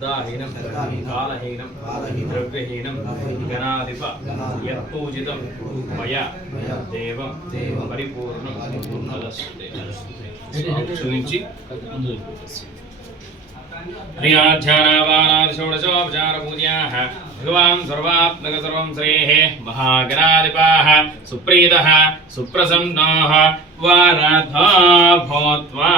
श्रद्धाहीनं कालहीनं द्रव्यहीनं गणाधिप यत्पूजितं मया देवं परिपूर्णं फलश्रुते षोडशोपचारपूज्याः भगवान् सर्वात्मक सर्वं श्रेः महागणाधिपाः सुप्रीतः सुप्रसन्नः वरदा भूत्वा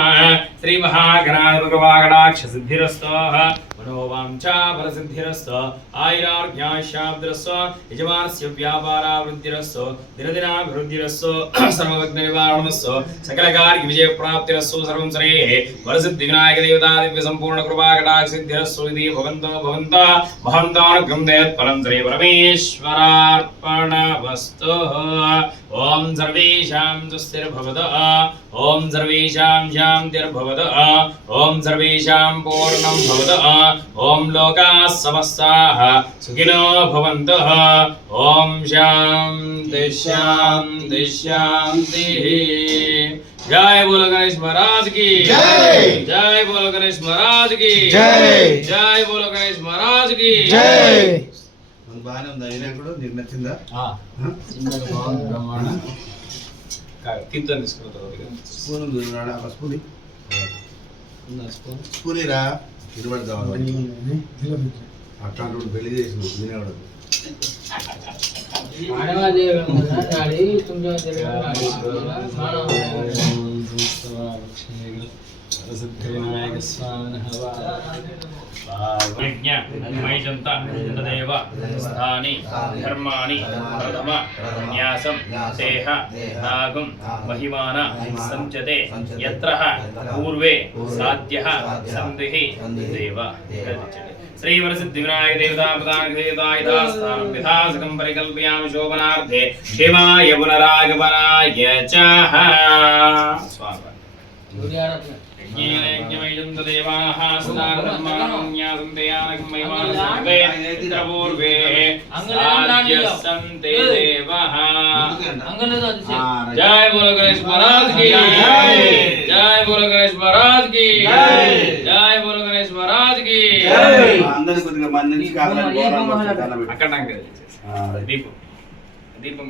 श्री महागणाधिपकृपाकटाक्ष सिद्धिरस्तः मनोवाञ्छा फलसिद्धिरस्तु आयुरारोग्याशाब्दिरस्तु यजमानस्य व्यापारावृद्धिरस्तु दिनदिनाभिवृद्धिरस्तु सर्वविघ्ननिवारणमस्तु सकलकार्यविजयप्राप्तिरस्तु सर्वं श्रेः वरसिद्धिविनायकदेवता दिव्यसम्पूर्णकृपाकटाक्षसिद्धिरस्तु इति भवन्तो महन्तानुग्रहं देयत्फलं श्री परमेश्वरार्पणमस्तु। ओम सर्वेषां स्वस्तिर्भवतु ओम सर्वेषां शान्तिर्भवतु ओम सर्वेषां पूर्णं भवतु ओम लोकाः समस्ताः सुखिनो भवन्तु ओम शान्ति शान्ति शान्तिः। जय बोलो गणेश महाराज की जय। जय बोलो गणेश महाराज की जय। जय बोलो गणेश महाराज की जय। బాగానే ఉంది అయినా కూడా నీకు నచ్చిందా? బాగుంది బ్రహ్మాండ తీర్థం తీసుకుంటారు స్పూన్ స్పూన్ స్పూనీరా ఇరుబడి కావాలి అట్లాంటి పెళ్లి చేసిన వినేవాడు सिद्धिविनायक स्वामिनः स्थानि धर्माणि प्रथम न्यासं देह नागं महिमान संचते यत्र पूर्वे साध्यः सन्धिः देव श्री वरसिद्धिविनायक देवता प्रदान देवतायथास्थानं यथासकं परिकल्पयामि शोभनार्थे शिवाय पुनरागमनाय च स्वाहा। देवाः पूर्वे सन्ते देवः। जय बोलो गणेश महाराज की जय। जय बोलो गणेश महाराज की जय। जय बोलो गणेश महाराज की अక్కడ దీపం దీపం